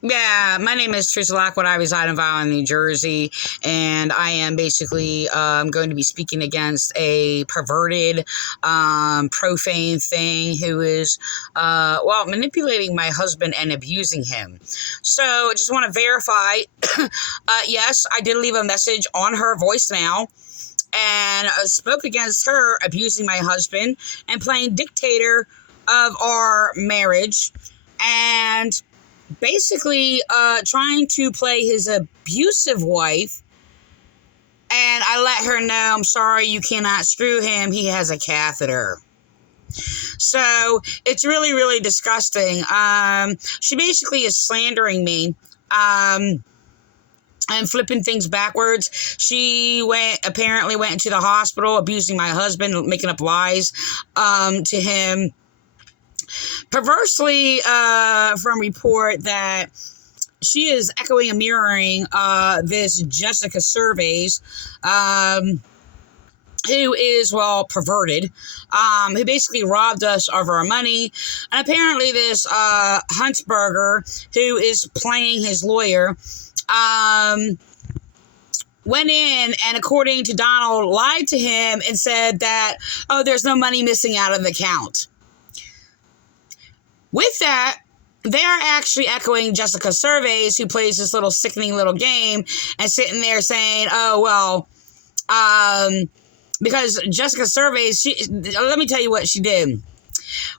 Yeah, my name is Teresa Lockwood. I reside in Violin, New Jersey, and I am basically going to be speaking against a perverted, profane thing who is, manipulating my husband and abusing him. So I just want to verify, yes, I did leave a message on her voicemail and spoke against her abusing my husband and playing dictator of our marriage. And basically trying to play his abusive wife, and I let her know, I'm sorry, you cannot screw him, he has a catheter. So it's really, really disgusting. She basically is slandering me and flipping things backwards. She apparently went into the hospital abusing my husband, making up lies to him. Perversely, from report that she is echoing and mirroring this Jessica Surveys, who is, perverted, who basically robbed us of our money. And apparently this Hunsbeger, who is playing his lawyer, went in and, according to Donald, lied to him and said that, oh, there's no money missing out of the account. With that, they are actually echoing Jessica Surveys, who plays this little sickening little game and sitting there saying, oh, well, because Jessica Surveys, let me tell you what she did.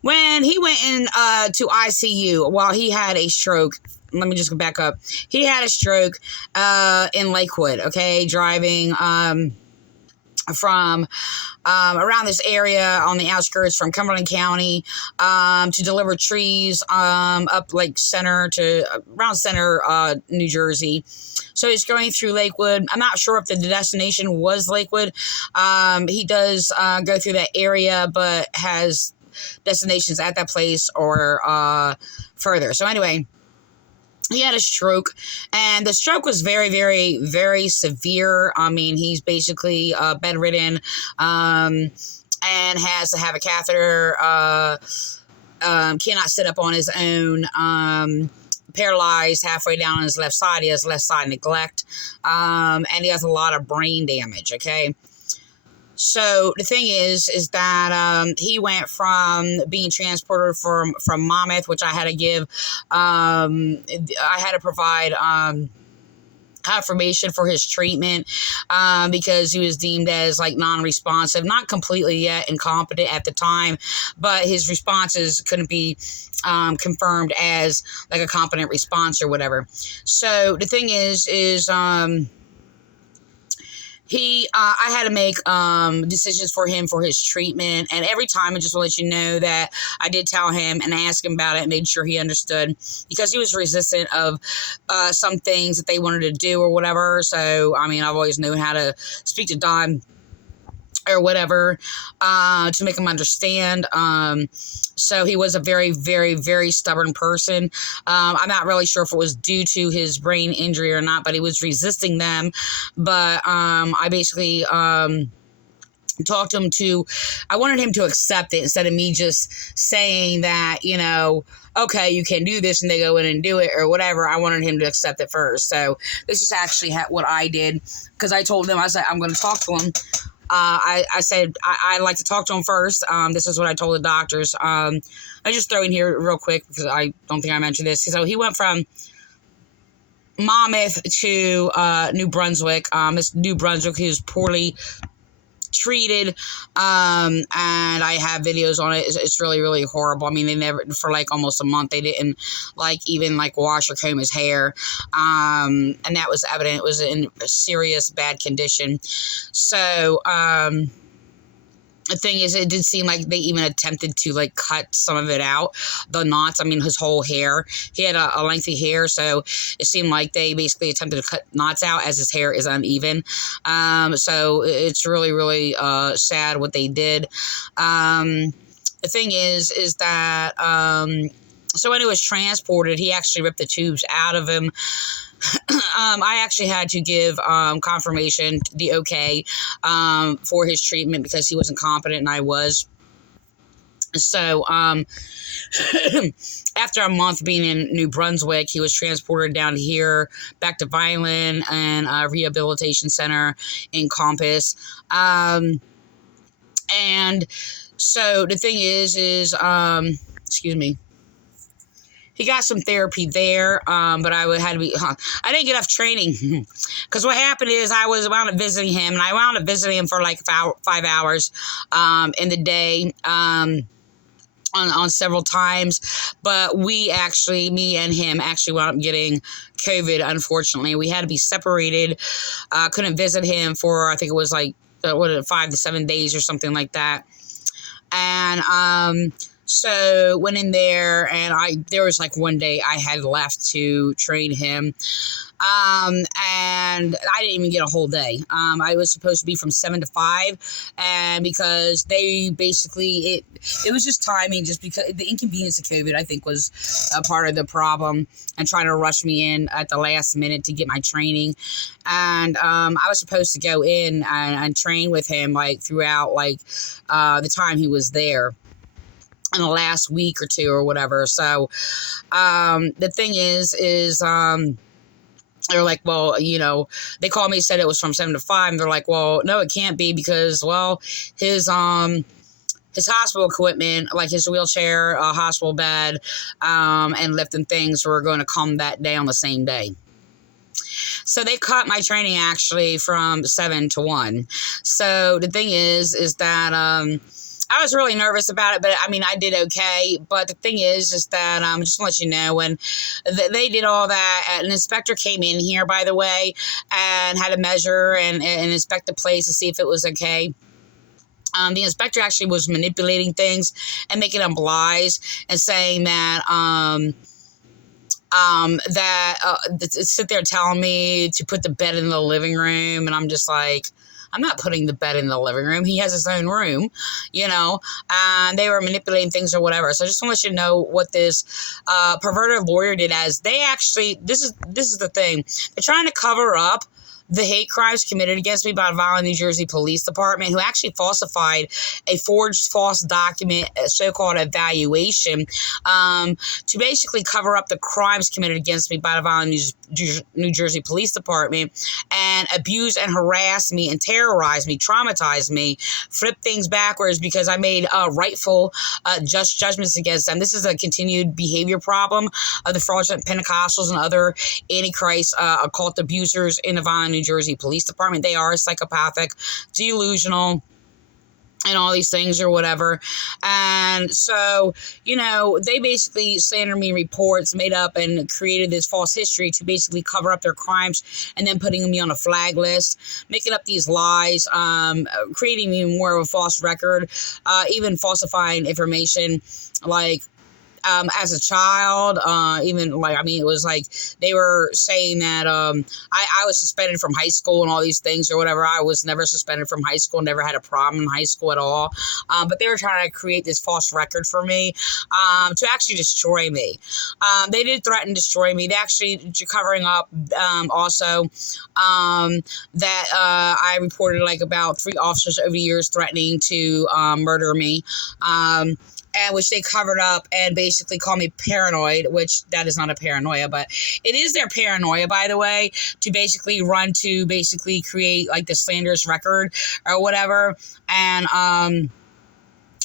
When he went in to ICU while he had a stroke, let me just go back up. He had a stroke in Lakewood, okay, driving from around this area on the outskirts from Cumberland County to deliver trees up like around center New Jersey. So he's going through Lakewood. I'm not sure if the destination was Lakewood. He does go through that area, but has destinations at that place or further. So anyway, he had a stroke, and the stroke was very, very, very severe. I mean, he's basically bedridden and has to have a catheter, cannot sit up on his own, paralyzed halfway down his left side. He has left side neglect, and he has a lot of brain damage, okay? So the thing is that he went from being transported from Monmouth, which I had to give, I had to provide confirmation for his treatment because he was deemed as like non-responsive, not completely yet incompetent at the time, but his responses couldn't be confirmed as like a competent response or whatever. So the thing is I had to make decisions for him for his treatment. And every time, I just want to let you know that I did tell him and ask him about it and made sure he understood, because he was resistant of some things that they wanted to do or whatever. So, I mean, I've always known how to speak to Don or whatever to make him understand. So he was a very, very, very stubborn person. I'm not really sure if it was due to his brain injury or not, but he was resisting them. But I basically talked to him I wanted him to accept it instead of me just saying that, okay, you can do this, and they go in and do it or whatever. I wanted him to accept it first. So this is actually what I did, because I told him, I said, I'm going to talk to him. I said, I'd like to talk to him first. This is what I told the doctors. I just throw in here real quick, because I don't think I mentioned this. So he went from Monmouth to New Brunswick. This New Brunswick, he was poorly treated, and I have videos on it. It's really, really horrible. I mean, they never, for like almost a month, they didn't even wash or comb his hair, and that was evident. It was in a serious bad condition. So the thing is, it did seem like they even attempted to cut some of it out, the knots. I mean, his whole hair. He had a lengthy hair, so it seemed like they basically attempted to cut knots out as his hair is uneven. So it's really, really sad what they did. The thing is that so when he was transported, he actually ripped the tubes out of him. I actually had to give confirmation, the okay, for his treatment, because he wasn't competent and I was. So, after a month being in New Brunswick, he was transported down here, back to Vineland and Rehabilitation Center in Compass. And so the thing is, excuse me. He got some therapy there, but I had to be. I didn't get enough training because what happened is I wound up visiting him, and I wound up visiting him for like 5 hours in the day. On several times, but me and him actually wound up getting COVID. Unfortunately, we had to be separated. Couldn't visit him for, I think it was like 5 to 7 days or something like that. And so went in there, and there was like one day I had left to train him. And I didn't even get a whole day. I was supposed to be from 7 to 5, and because they basically, it was just timing, just because the inconvenience of COVID, I think, was a part of the problem, and trying to rush me in at the last minute to get my training. And I was supposed to go in and train with him like throughout like the time he was there, in the last week or two or whatever. So the thing is they're like, well, they called me, said it was from 7 to 5. And they're like, well, no, it can't be because, well, his hospital equipment, like his wheelchair, hospital bed, and lifting things were going to come that day on the same day. So they cut my training actually from 7 to 1. So the thing is that, I was really nervous about it, but I mean, I did okay. But the thing is that, just to let you know, when they did all that, an inspector came in here, by the way, and had to measure and inspect the place to see if it was okay. The inspector actually was manipulating things and making up lies and saying that, sit there telling me to put the bed in the living room. And I'm just like, I'm not putting the bed in the living room. He has his own room, and they were manipulating things or whatever. So I just want to let you know what this perverted lawyer did. As they actually, this is the thing. They're trying to cover up the hate crimes committed against me by the Vineland, New Jersey Police Department, who actually falsified a forged false document, a so-called evaluation, to basically cover up the crimes committed against me by the Vineland, New Jersey Police Department, and abuse and harass me and terrorize me, traumatize me, flip things backwards because I made rightful just judgments against them. This is a continued behavior problem of the fraudulent Pentecostals and other Antichrist occult abusers in the Vineland, New Jersey Police Department. They are psychopathic, delusional, and all these things or whatever. And so, they basically slandered me, reports, made up and created this false history to basically cover up their crimes, and then putting me on a flag list, making up these lies, creating even more of a false record, even falsifying information like, as a child, it was like they were saying that I was suspended from high school and all these things or whatever. I was never suspended from high school, never had a problem in high school at all. But they were trying to create this false record for me to actually destroy me. They did threaten to destroy me. They actually covering up also that I reported like about 3 officers over the years threatening to murder me. And which they covered up and basically called me paranoid, which that is not a paranoia, but it is their paranoia, by the way, to basically create like the slanderous record or whatever, and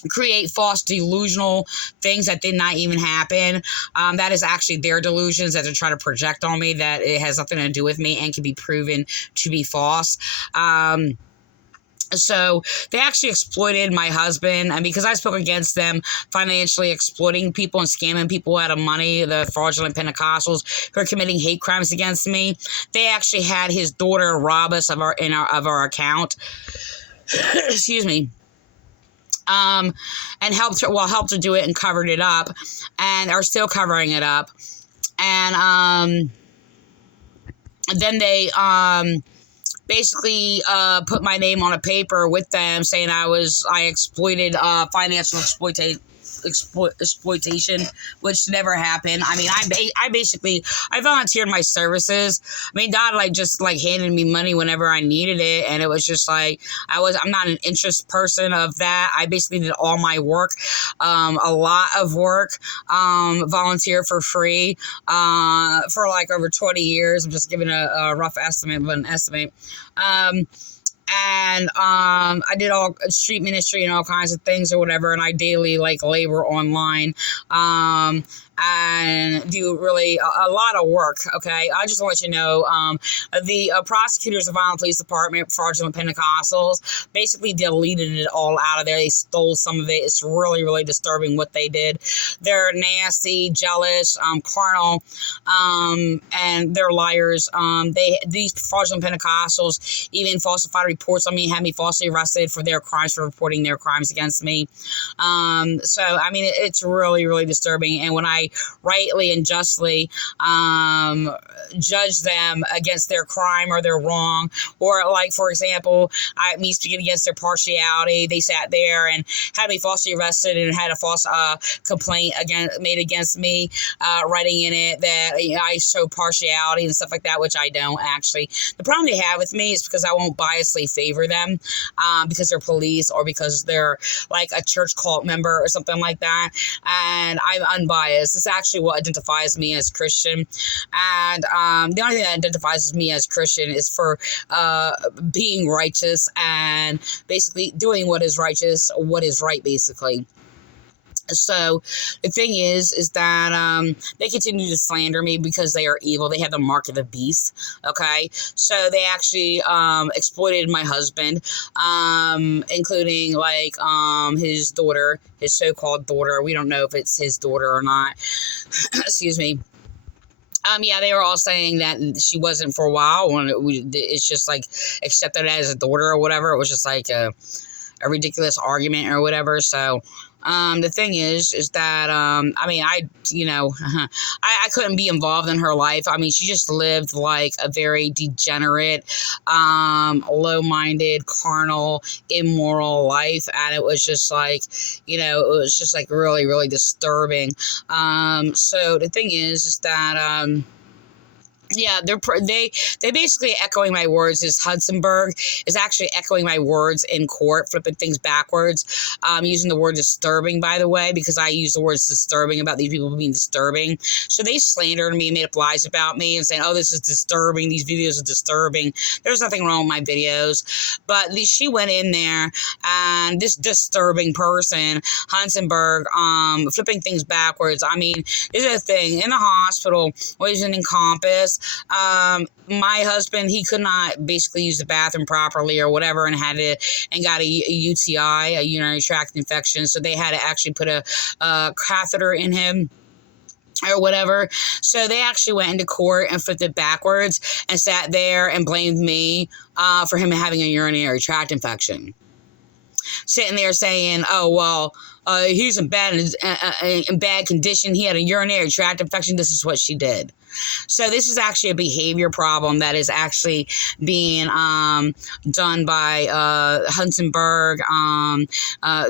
create false delusional things that did not even happen. That is actually their delusions that they're trying to project on me, that it has nothing to do with me and can be proven to be false. So they actually exploited my husband, and because I spoke against them financially exploiting people and scamming people out of money, the fraudulent Pentecostals who are committing hate crimes against me, they actually had his daughter rob us of our account. Excuse me. And helped her do it and covered it up, and are still covering it up. And then they basically put my name on a paper with them saying I exploited financial exploitation, which never happened. I mean, I volunteered my services. I mean, God just handed me money whenever I needed it, and it was just like I'm not an interest person of that. I basically did all my work, a lot of work, volunteer for free, for over 20 years. I'm just giving a rough estimate, but an estimate. And I did all street ministry and all kinds of things or whatever, and I daily labor online, and do really a lot of work. Okay, I just want to let you know, the prosecutors of Violent Police Department, fraudulent Pentecostals, basically deleted it all out of there. They stole some of it. It's really, really disturbing what they did. They're nasty, jealous, carnal, and they're liars. These fraudulent Pentecostals even falsified reports on me, had me falsely arrested for their crimes, for reporting their crimes against me. So I mean, it's really, really disturbing. And when I rightly and justly judge them against their crime or their wrong, or for example, me speaking against their partiality, they sat there and had me falsely arrested and had a false complaint made against me, writing in it that I show partiality and stuff like that, which I don't actually. The problem they have with me is because I won't biasly favor them, because they're police or because they're a church cult member or something like that, and I'm unbiased. It's actually what identifies me as Christian, and the only thing that identifies me as Christian is for being righteous and basically doing what is righteous, what is right, basically. So the thing is that they continue to slander me because they are evil. They have the mark of the beast. Okay, so they actually exploited my husband, including his daughter, his so-called daughter. We don't know if it's his daughter or not. Excuse me. Yeah, they were all saying that she wasn't for a while, when it's just accepted as a daughter or whatever. It was just a ridiculous argument or whatever. So the thing is that I mean, I couldn't be involved in her life. I mean, she just lived a very degenerate, low-minded, carnal, immoral life, and it was just it was just really, really disturbing. So the thing is that yeah, they basically echoing my words. Is Hunsbeger is actually echoing my words in court, flipping things backwards, using the word disturbing, by the way, because I use the words disturbing about these people being disturbing. So they slandered me, made up lies about me, and saying, "Oh, this is disturbing. These videos are disturbing." There's nothing wrong with my videos, but she went in there, and this disturbing person, Hunsbeger, flipping things backwards. I mean, there's a thing in the hospital where he's in Encompass. My husband, he could not basically use the bathroom properly or whatever, and got a UTI, a urinary tract infection. So they had to actually put a catheter in him or whatever. So they actually went into court and flipped it backwards and sat there and blamed me for him having a urinary tract infection. Sitting there saying, "Oh, well, he's in bad condition. He had a urinary tract infection. This is what she did." So this is actually a behavior problem that is actually being done by Hunsbeger,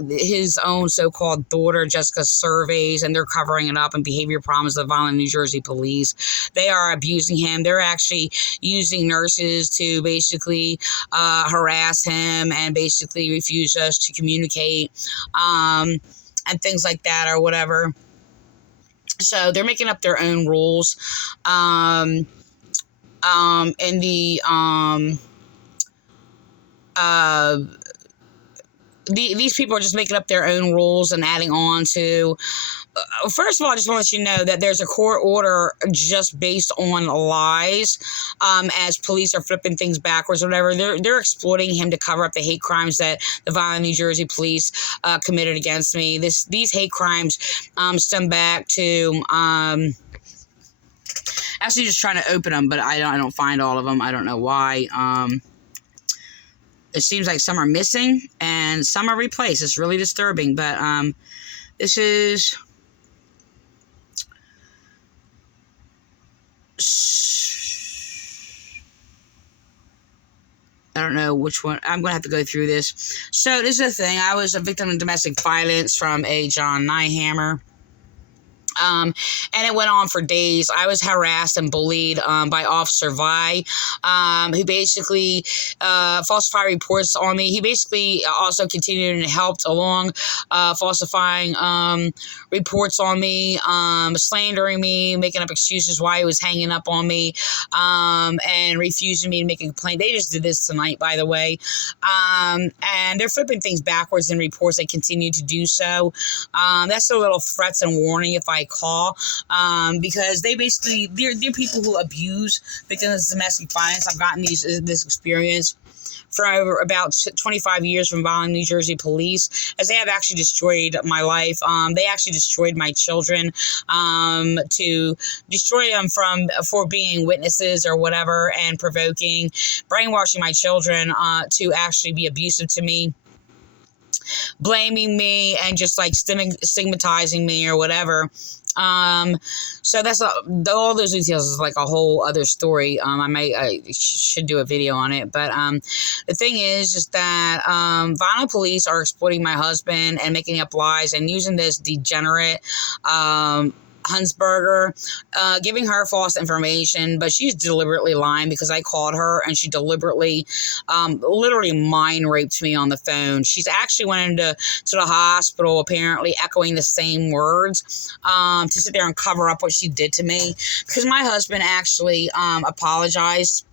his own so-called daughter, Jessica Surveys, and they're covering it up, and behavior problems of the Violent New Jersey police. They are abusing him. They're actually using nurses to basically harass him and basically refuse us to communicate, and things like that or whatever. So they're making up their own rules. In the these people are just making up their own rules and adding on to. First of all, I just want to let you know that there's a court order just based on lies. As police are flipping things backwards or whatever, they're exploiting him to cover up the hate crimes that the Violent New Jersey police committed against me. These hate crimes stem back to actually just trying to open them, but I don't find all of them. I don't know why. It seems like some are missing and some are replaced. It's really disturbing, but this is. I don't know which one. I'm going to have to go through this. So this is the thing. I was a victim of domestic violence from a John Nyhammer. And it went on for days. I was harassed and bullied by Officer Vi, who basically falsified reports on me. He basically also continued and helped along falsifying reports on me, slandering me, making up excuses why he was hanging up on me, and refusing me to make a complaint. They just did this tonight, by the way. And they're flipping things backwards in reports. They continue to do so. That's a little threats and warning if I call, because they basically, they're people who abuse victims of domestic violence. I've gotten this experience for over about 25 years from Cumberland, New Jersey police, as they have actually destroyed my life. They actually destroyed my children, to destroy them for being witnesses or whatever, and provoking, brainwashing my children to actually be abusive to me, blaming me, and just like stigmatizing me or whatever. So that's all those details is like a whole other story. I should do a video on it, but the thing is that violent police are exploiting my husband and making up lies and using this degenerate Hunsbeger, giving her false information, but she's deliberately lying because I called her and she deliberately, literally mind raped me on the phone. She's actually went into the hospital, apparently echoing the same words, to sit there and cover up what she did to me, because my husband actually apologized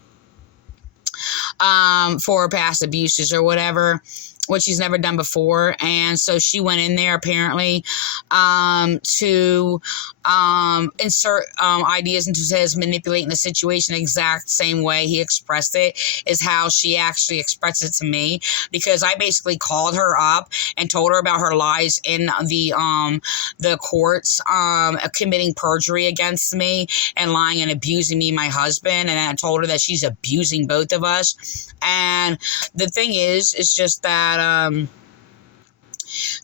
for past abuses or whatever, which he's never done before. And so she went in there apparently to insert ideas into his, manipulating the situation the exact same way he expressed it is how she actually expressed it to me, because I basically called her up and told her about her lies in the courts, committing perjury against me and lying and abusing me, my husband, and then I told her that she's abusing both of us. And the thing is just that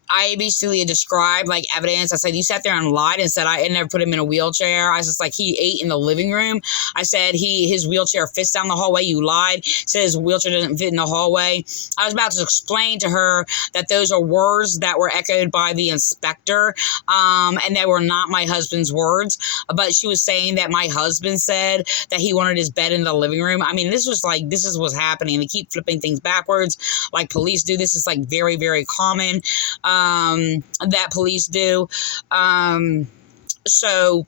I basically described like evidence. I said, you sat there and lied and said I never put him in a wheelchair. I was just like, he ate in the living room. I said his wheelchair fits down the hallway. You lied. Said his wheelchair doesn't fit in the hallway. I was about to explain to her that those are words that were echoed by the inspector, and they were not my husband's words. But she was saying that my husband said that he wanted his bed in the living room. I mean, this is what's happening. They keep flipping things backwards like police do. This is like very, very common. That police do. So,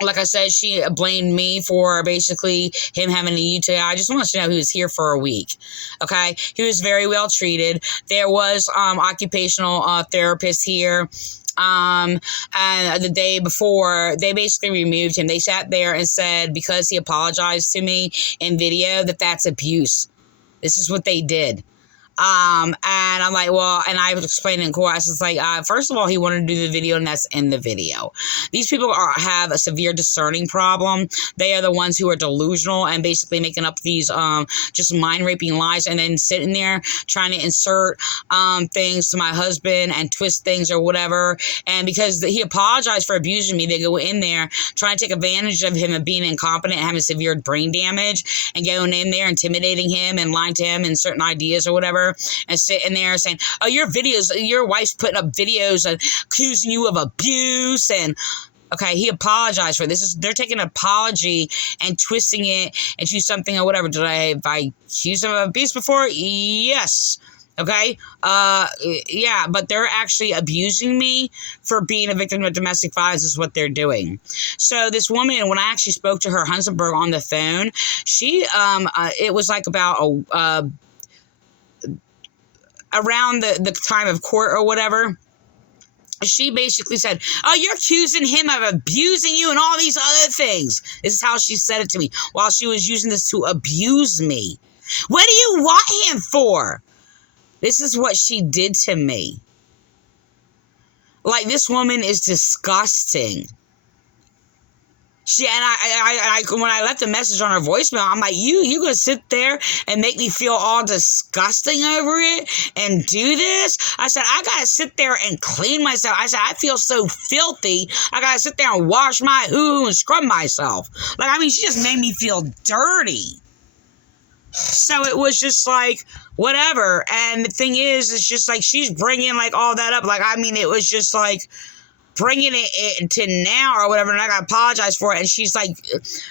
like I said, she blamed me for basically him having a UTI. I just want to know he was here for a week. Okay. He was very well treated. There was, occupational, therapists here. And the day before, they basically removed him. They sat there and said, because he apologized to me in video, that's abuse. This is what they did. And I'm like, well, and I was explaining in court, I was like, first of all, he wanted to do the video, and that's in the video. These people have a severe discerning problem. They are the ones who are delusional and basically making up these, just mind-raping lies, and then sitting there trying to insert, things to my husband and twist things or whatever. And because he apologized for abusing me, they go in there trying to take advantage of him and being incompetent and having severe brain damage, and going in there intimidating him and lying to him and certain ideas or whatever. And sitting there saying, oh, your wife's putting up videos accusing you of abuse. And okay, he apologized for this. They're taking an apology and twisting it into something or whatever. Have I accused him of abuse before? Yes. Okay. Yeah, but they're actually abusing me for being a victim of domestic violence is what they're doing. So this woman, when I actually spoke to her, Hunsbeger, on the phone, she, it was like about around the time of court or whatever, she basically said, oh, you're accusing him of abusing you and all these other things. This is how she said it to me while she was using this to abuse me. What do you want him for? This is what she did to me. Like, this woman is disgusting. I when I left a message on her voicemail, I'm like, you gonna sit there and make me feel all disgusting over it and do this? I said, I gotta sit there and clean myself. I said, I feel so filthy. I gotta sit there and wash my hoo and scrub myself. Like, I mean, she just made me feel dirty. So it was just like, whatever. And the thing is, it's just like she's bringing like all that up. Like, I mean, it was just like bringing it to now or whatever. And I got to apologize for it. And she's like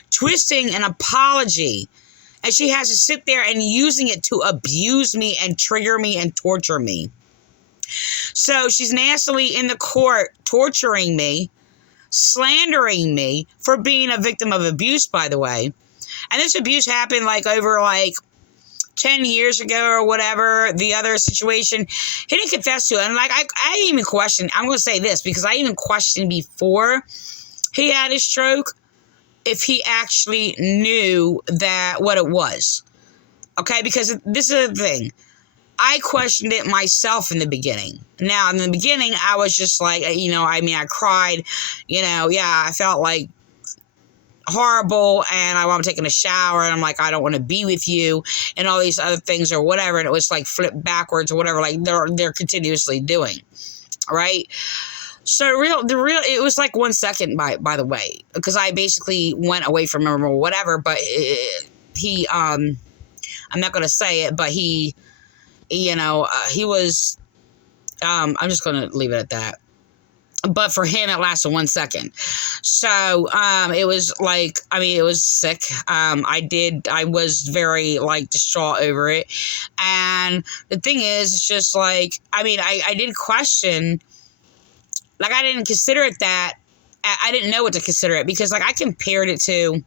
twisting an apology. And she has to sit there and using it to abuse me and trigger me and torture me. So she's nastily in the court torturing me, slandering me for being a victim of abuse, by the way. And this abuse happened like over like 10 years ago or whatever. The other situation, he didn't confess to it. And like, I even questioned, I'm going to say this because I even questioned before he had his stroke if he actually knew that what it was. Okay, because this is the thing. I questioned it myself in the beginning. Now, in the beginning, I was just like, you know, I mean, I cried, you know, yeah, I felt like horrible and I'm taking a shower and I'm like, I don't want to be with you and all these other things or whatever. And it was like flipped backwards or whatever, like they're continuously doing. Right. So it was like 1 second by the way, because I basically went away from him or whatever, but I'm not going to say it, but he was, I'm just going to leave it at that. But for him, it lasted 1 second. So, it was like, I mean, it was sick. I was very like distraught over it. And the thing is, it's just like, I mean, I did question, like, I didn't consider it that, I didn't know what to consider it because like I compared it to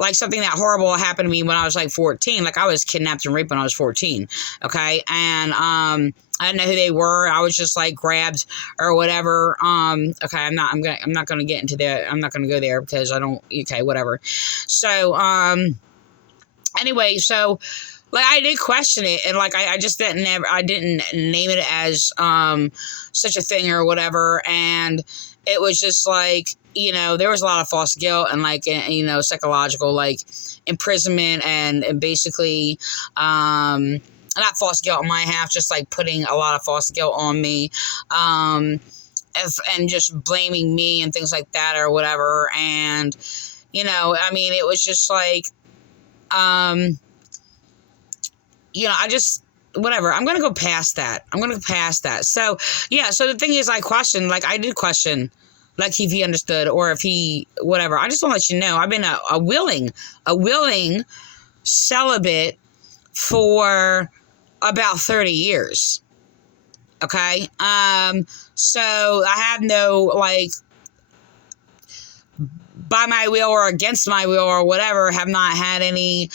like something that horrible happened to me when I was like 14. Like I was kidnapped and raped when I was 14. Okay. And, I didn't know who they were. I was just like grabbed or whatever. Okay. I'm not going to get into that. I'm not going to go there because I don't, okay, whatever. So, anyway, so like I did question it and like, I just didn't name it as, such a thing or whatever. And it was just like, you know, there was a lot of false guilt and like, you know, psychological, like imprisonment and basically, not false guilt on my half, just like putting a lot of false guilt on me, and just blaming me and things like that or whatever. And, you know, I mean, it was just like, you know, I just, whatever, I'm going to go past that. So, yeah, so the thing is, I did question, like, if he understood or if he, whatever. I just want to let you know, I've been a willing celibate for about 30 years. Okay? So I have no, like, by my will or against my will or whatever, have not had any,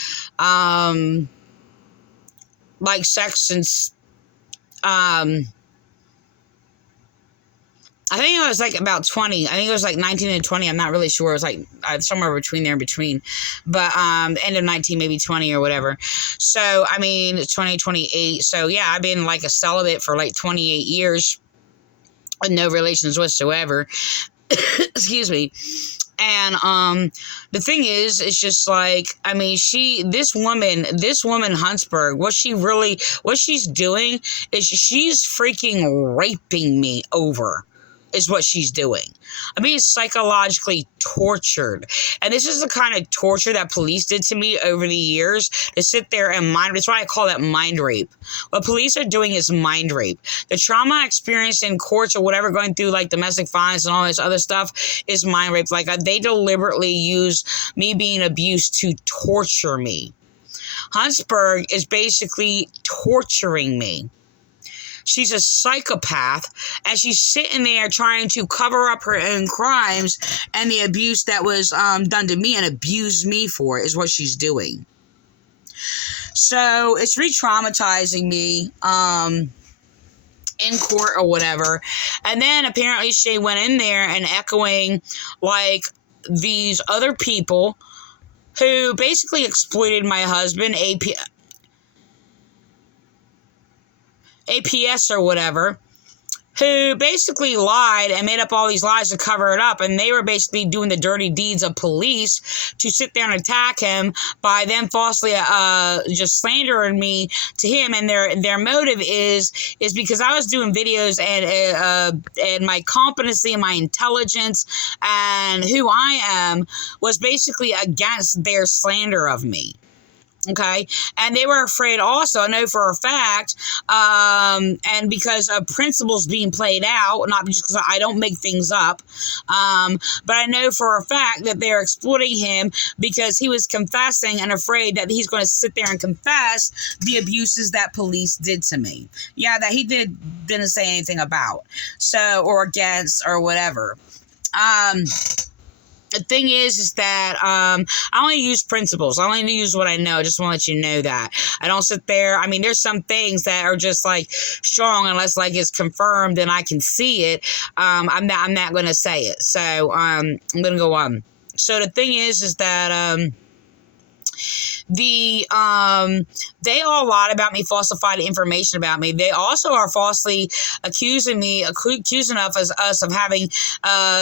like, sex since, I think it was like about 20. I think it was like 19 and 20. I'm not really sure. It was like somewhere between there in between. But end of 19, maybe 20 or whatever. So, I mean, 20, 28. So, yeah, I've been like a celibate for like 28 years with no relations whatsoever. Excuse me. And the thing is, it's just like, I mean, this woman, Hunsbeger, what she's doing is she's freaking raping me over. Is what she's doing. I'm being psychologically tortured. And this is the kind of torture that police did to me over the years, to sit there and that's why I call that mind rape. What police are doing is mind rape. The trauma I experienced in courts or whatever, going through like domestic violence and all this other stuff, is mind rape. Like they deliberately use me being abused to torture me. Hunsbeger is basically torturing me. She's a psychopath, and she's sitting there trying to cover up her own crimes and the abuse that was done to me and abuse me for it is what she's doing. So it's re-traumatizing me in court or whatever. And then apparently she went in there and echoing like these other people who basically exploited my husband, APS or whatever, who basically lied and made up all these lies to cover it up. And they were basically doing the dirty deeds of police to sit there and attack him by them falsely just slandering me to him. And their motive is because I was doing videos and my competency and my intelligence and who I am was basically against their slander of me. Okay. And they were afraid also, I know for a fact, and because of principles being played out, not just because I don't make things up, but I know for a fact that they're exploiting him because he was confessing and afraid that he's going to sit there and confess the abuses that police did to me. Yeah, that he didn't say anything about. So, or against or whatever. The thing is that I only use principles. I only use what I know. I just want to let you know that. I don't sit there. I mean, there's some things that are just like strong unless like it's confirmed and I can see it. I'm not going to say it. So I'm going to go on. So the thing is that they all lied about me, falsified information about me. They also are falsely accusing us of having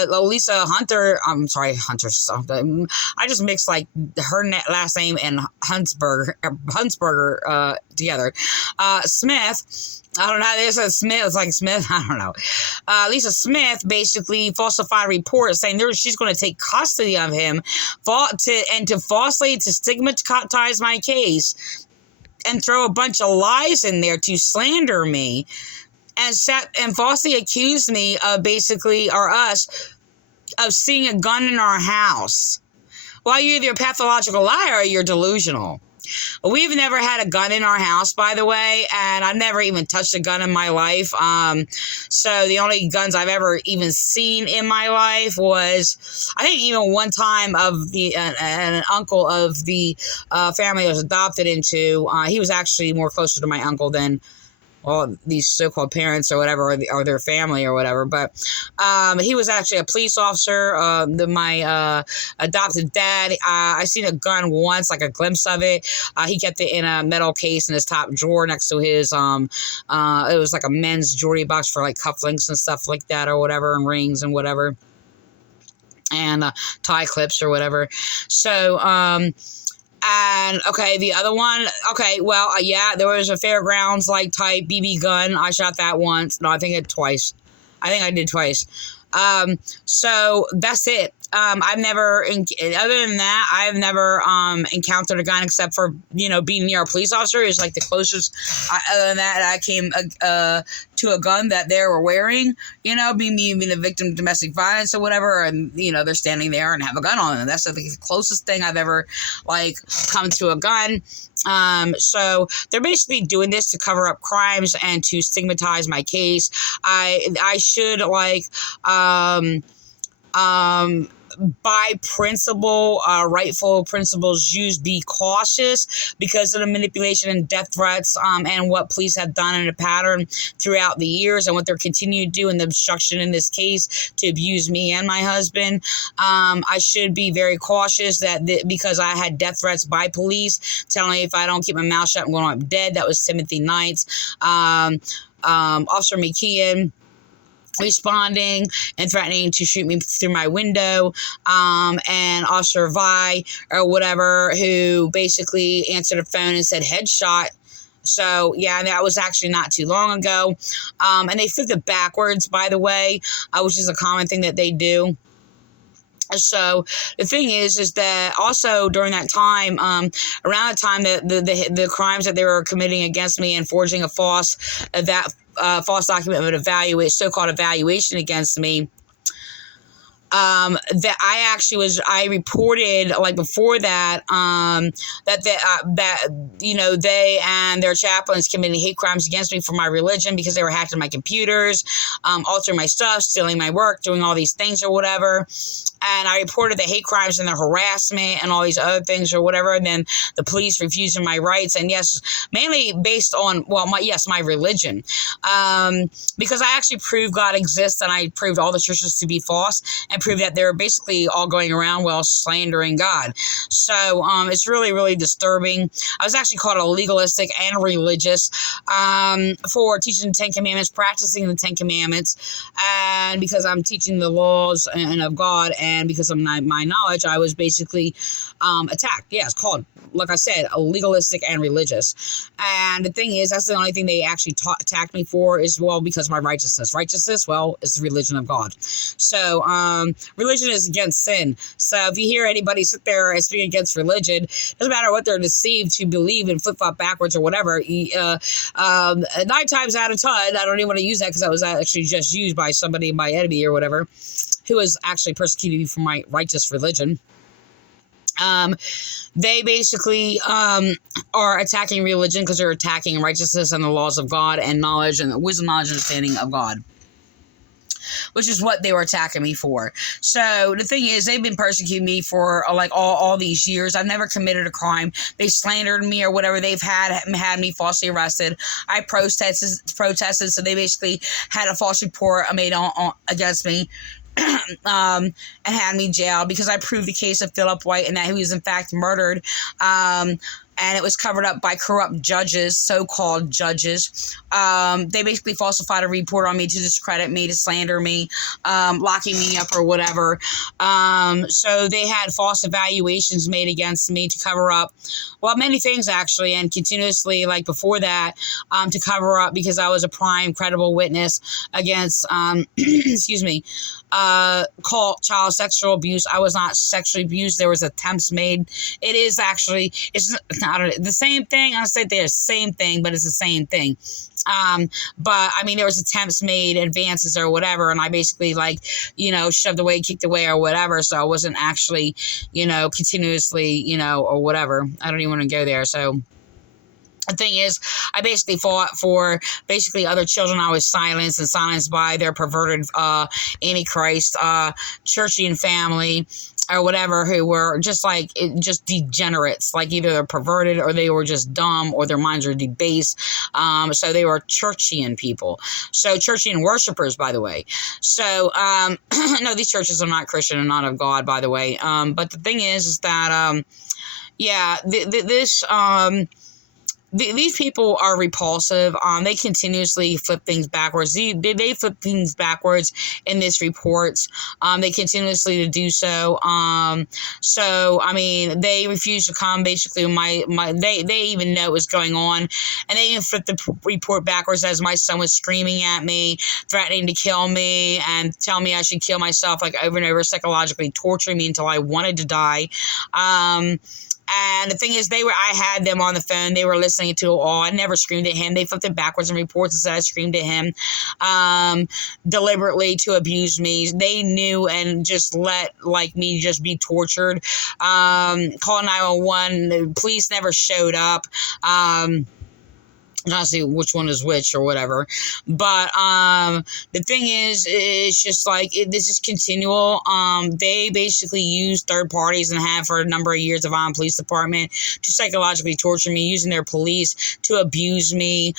Lisa Hunter. I'm sorry, Hunter something. I just mixed like her last name and Hunsbeger together. Smith. I don't know. There's a Smith. It's like Smith. I don't know. Lisa Smith basically falsified reports saying she's going to take custody of him, to falsely stigmatize my case, and throw a bunch of lies in there to slander me, and falsely accuse me of us of seeing a gun in our house. Well, you're either a pathological liar or you're delusional. We've never had a gun in our house, by the way, and I've never even touched a gun in my life. So the only guns I've ever even seen in my life was, I think, even one time of an uncle of the family I was adopted into. He was actually more closer to my uncle than these so-called parents or whatever, or their family or whatever. But he was actually a police officer. My adopted dad, I seen a gun once, like a glimpse of it. He kept it in a metal case in his top drawer next to his, it was like a men's jewelry box for like cufflinks and stuff like that or whatever, and rings and whatever, and tie clips or whatever. So, and, okay, the other one, okay, well, yeah, there was a fairgrounds, like, type BB gun. I shot that once. No, I think it twice. I think I did twice. So that's it. I've never, other than that, I've never encountered a gun except for, being near a police officer is like the closest. Other than that, I came to a gun that they were wearing, being a victim of domestic violence or whatever, and, they're standing there and have a gun on them. That's the closest thing I've ever, come to a gun. So they're basically doing this to cover up crimes and to stigmatize my case. I should, by principle, rightful principles used, be cautious because of the manipulation and death threats, and what police have done in a pattern throughout the years and what they're continuing to do in the obstruction in this case to abuse me and my husband. I should be very cautious because I had death threats by police telling me if I don't keep my mouth shut, I'm going to be dead. That was Timothy Knights. Officer McKeon responding and threatening to shoot me through my window, and Officer Vi or whatever, who basically answered the phone and said headshot. So, yeah, that was actually not too long ago. And they flipped it backwards, by the way, which is a common thing that they do. So the thing is that also during that time, around the time that the crimes that they were committing against me and forging a false document of an so-called evaluation against me, that I reported before that, they and their chaplains committing hate crimes against me for my religion because they were hacking my computers, altering my stuff, stealing my work, doing all these things or whatever. And I reported the hate crimes and the harassment and all these other things or whatever. And then the police refusing my rights. And yes, mainly based on, my religion. Because I actually proved God exists and I proved all the churches to be false and proved that they're basically all going around slandering God. So it's really, really disturbing. I was actually called a legalistic and religious for teaching the Ten Commandments, practicing the Ten Commandments, and because I'm teaching the laws of God and because of my knowledge, I was basically attacked. Yeah, it's called, like I said, legalistic and religious. And the thing is, that's the only thing they actually attacked me for is, well, because of my righteousness. Righteousness, well, it's the religion of God. So religion is against sin. So if you hear anybody sit there and speak against religion, doesn't matter what they're deceived to believe and flip-flop backwards or whatever, 9 times out of 10, I don't even want to use that because that was actually just used by somebody, my enemy or whatever, who was actually persecuting me for my righteous religion. They basically are attacking religion because they're attacking righteousness and the laws of God and knowledge and the wisdom, knowledge, and understanding of God, which is what they were attacking me for. So the thing is, they've been persecuting me for like all these years. I've never committed a crime. They slandered me or whatever. They've had me falsely arrested. I protested, so they basically had a false report made on against me. And had me jailed because I proved the case of Philip White and that he was in fact murdered. And it was covered up by corrupt judges, so-called judges. They basically falsified a report on me to discredit me, to slander me, locking me up or whatever. So they had false evaluations made against me to cover up, well, many things actually, and continuously, like before that, to cover up because I was a prime credible witness against, excuse me, called child sexual abuse. I was not sexually abused. There was attempts made. It is actually, it's not the same thing. I say they're the same thing, but it's the same thing. But I mean, there was attempts made, advances or whatever, and I basically shoved away, kicked away or whatever. So I wasn't actually, continuously, or whatever. I don't even want to go there. So the thing is, I basically fought for basically other children I was silenced by their perverted Antichrist churchian family or whatever, who were just degenerates, like either they're perverted or they were just dumb or their minds were debased. So they were churchian people. So churchian worshipers, by the way. So no, these churches are not Christian and not of God, by the way. But the thing is that these people are repulsive. They continuously flip things backwards. They flip things backwards in this reports. They continuously do so. So I mean, they refuse to come. Basically, they even know what's going on, and they even flip the report backwards as my son was screaming at me, threatening to kill me, and tell me I should kill myself, like over and over, psychologically torturing me until I wanted to die. And the thing is, I had them on the phone. They were listening to it all. I never screamed at him. They flipped it backwards in reports and said I screamed at him deliberately to abuse me. They knew and just let me just be tortured. Call 911. The police never showed up. Not to see which one is which or whatever, but the thing is, it's just this is continual. They basically use third parties and have for a number of years, the Vaughan Police Department, to psychologically torture me, using their police to abuse me,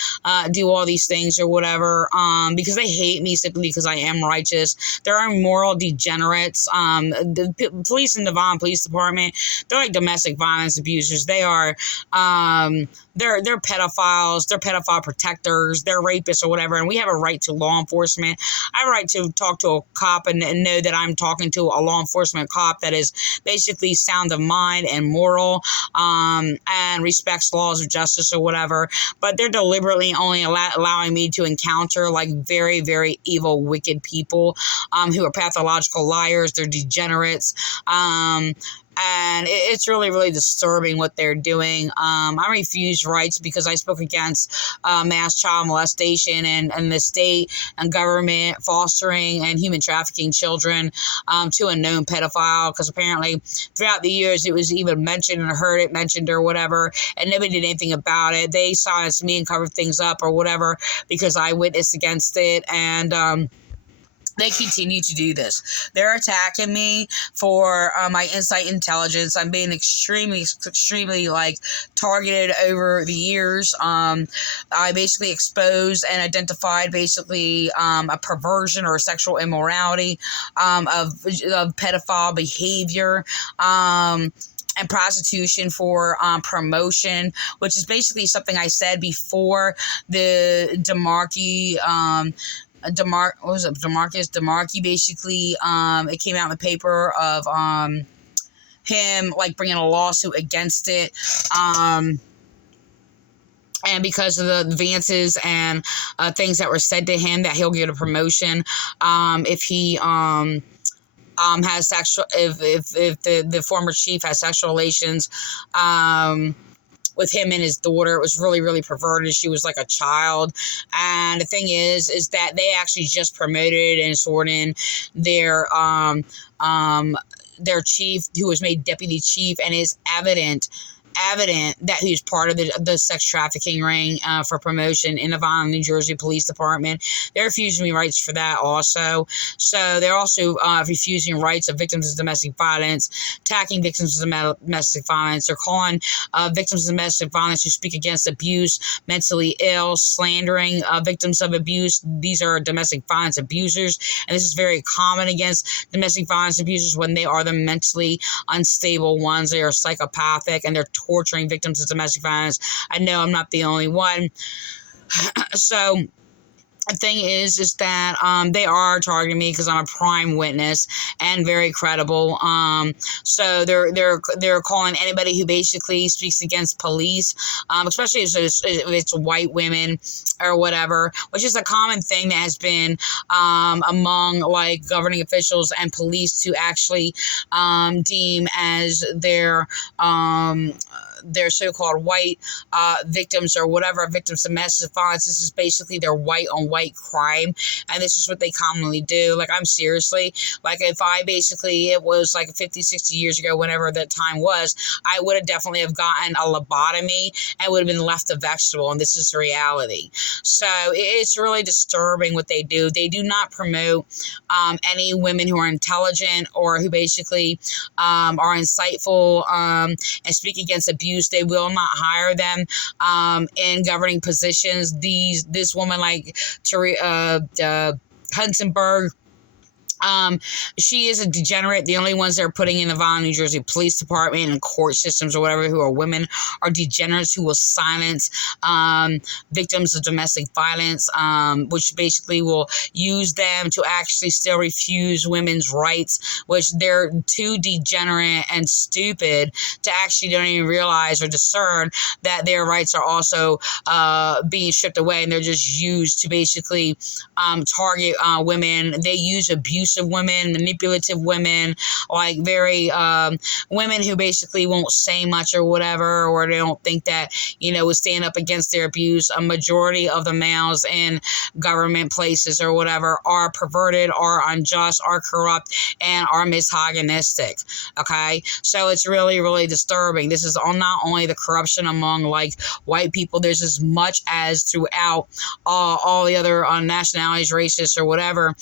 do all these things or whatever, because they hate me simply because I am righteous. They're immoral degenerates. The police in the Vaughan Police Department, they're like domestic violence abusers. They are, they're pedophiles. They're pedophile protectors. They're rapists or whatever. And we have a right to law enforcement. I have a right to talk to a cop and know that I'm talking to a law enforcement cop that is basically sound of mind and moral, and respects laws of justice or whatever. But they're deliberately only allowing me to encounter very, very evil, wicked people, who are pathological liars. They're degenerates. And it's really, really disturbing what they're doing. I refuse rights because I spoke against mass child molestation and the state and government fostering and human trafficking children to a known pedophile, because apparently throughout the years it was even mentioned and heard it mentioned or whatever, and nobody did anything about it. They silenced me and covered things up or whatever because I witnessed against it, and they continue to do this. They're attacking me for my insight intelligence. I'm being extremely, extremely targeted over the years. I basically exposed and identified basically a perversion or sexual immorality of pedophile behavior. And prostitution for promotion, which is basically something I said before the DeMarchi DeMarkey basically, it came out in the paper of, him, like, bringing a lawsuit against it, and because of the advances and things that were said to him, that he'll get a promotion if he has sexual, if the former chief has sexual relations with him and his daughter. It was really, really perverted. She was like a child. And the thing is that they actually just promoted and sworn in their chief, who was made deputy chief, and is evident that he's part of the sex trafficking ring for promotion in the Vineland, New Jersey Police Department. They're refusing me rights for that also. So they're also refusing rights of victims of domestic violence, attacking victims of domestic violence. They're calling victims of domestic violence who speak against abuse mentally ill, slandering victims of abuse. These are domestic violence abusers, and this is very common against domestic violence abusers when they are the mentally unstable ones. They are psychopathic, and they're torturing victims of domestic violence. I know I'm not the only one. So the thing is that they are targeting me because I'm a prime witness and very credible. So they're calling anybody who basically speaks against police, especially if it's white women or whatever, which is a common thing that has been among, like, governing officials and police to actually deem as their so-called white victims or whatever, victims of domestic violence. This is basically their white-on-white crime, and this is what they commonly do. Like, I'm seriously, like, if I basically, it was like 50, 60 years ago, whenever that time was, I would have definitely have gotten a lobotomy and would have been left a vegetable, and this is reality. So it's really disturbing what they do. They do not promote any women who are intelligent or who basically are insightful and speak against abuse. They will not hire them in governing positions. This woman, like Hunsbeger, she is a degenerate. The only ones they're putting in the Vineland, New Jersey Police Department and court systems or whatever who are women are degenerates who will silence victims of domestic violence, which basically will use them to actually still refuse women's rights, which they're too degenerate and stupid to actually don't even realize or discern that their rights are also being stripped away, and they're just used to basically target women. They use abuse of women, manipulative women, like very women who basically won't say much or whatever, or they don't think that, would stand up against their abuse. A majority of the males in government places or whatever are perverted, are unjust, are corrupt, and are misogynistic. Okay, so it's really, really disturbing. This is not only the corruption among, like, white people. There's as much as throughout all the other nationalities, races, or whatever,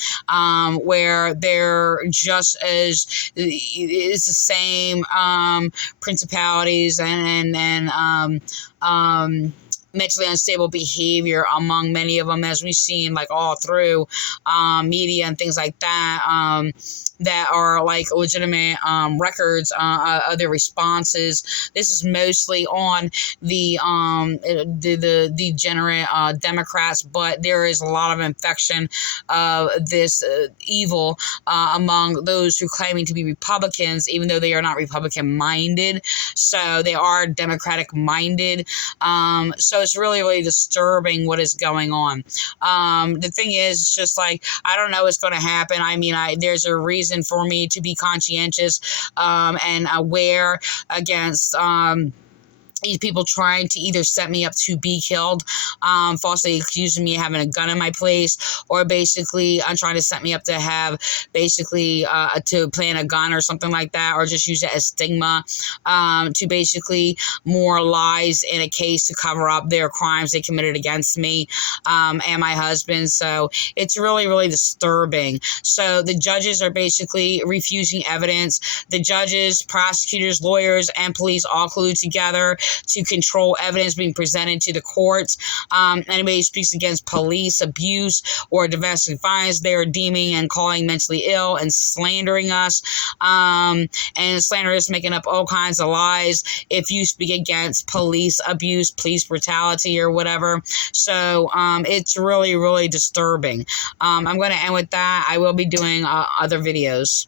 where they're just as, it's the same principalities and mentally unstable behavior among many of them, as we've seen, like, all through media and things like that, that are, like, legitimate records of their responses. This is mostly on the degenerate Democrats, but there is a lot of infection of this evil among those who claiming to be Republicans, even though they are not Republican-minded. So they are Democratic-minded. So it's really, really disturbing what is going on. The thing is, it's just like, I don't know what's going to happen. I mean, there's a reason for me to be conscientious and aware against these people trying to either set me up to be killed, falsely accusing me of having a gun in my place, or basically trying to set me up to have basically to plant a gun or something like that, or just use it as stigma to basically more lies in a case to cover up their crimes they committed against me and my husband. So it's really, really disturbing. So the judges are basically refusing evidence. The judges, prosecutors, lawyers, and police all collude together to control evidence being presented to the courts. Anybody who speaks against police abuse or domestic violence, they are deeming and calling mentally ill and slandering us. And slanderers making up all kinds of lies if you speak against police abuse, police brutality, or whatever. So it's really, really disturbing. I'm going to end with that. I will be doing other videos.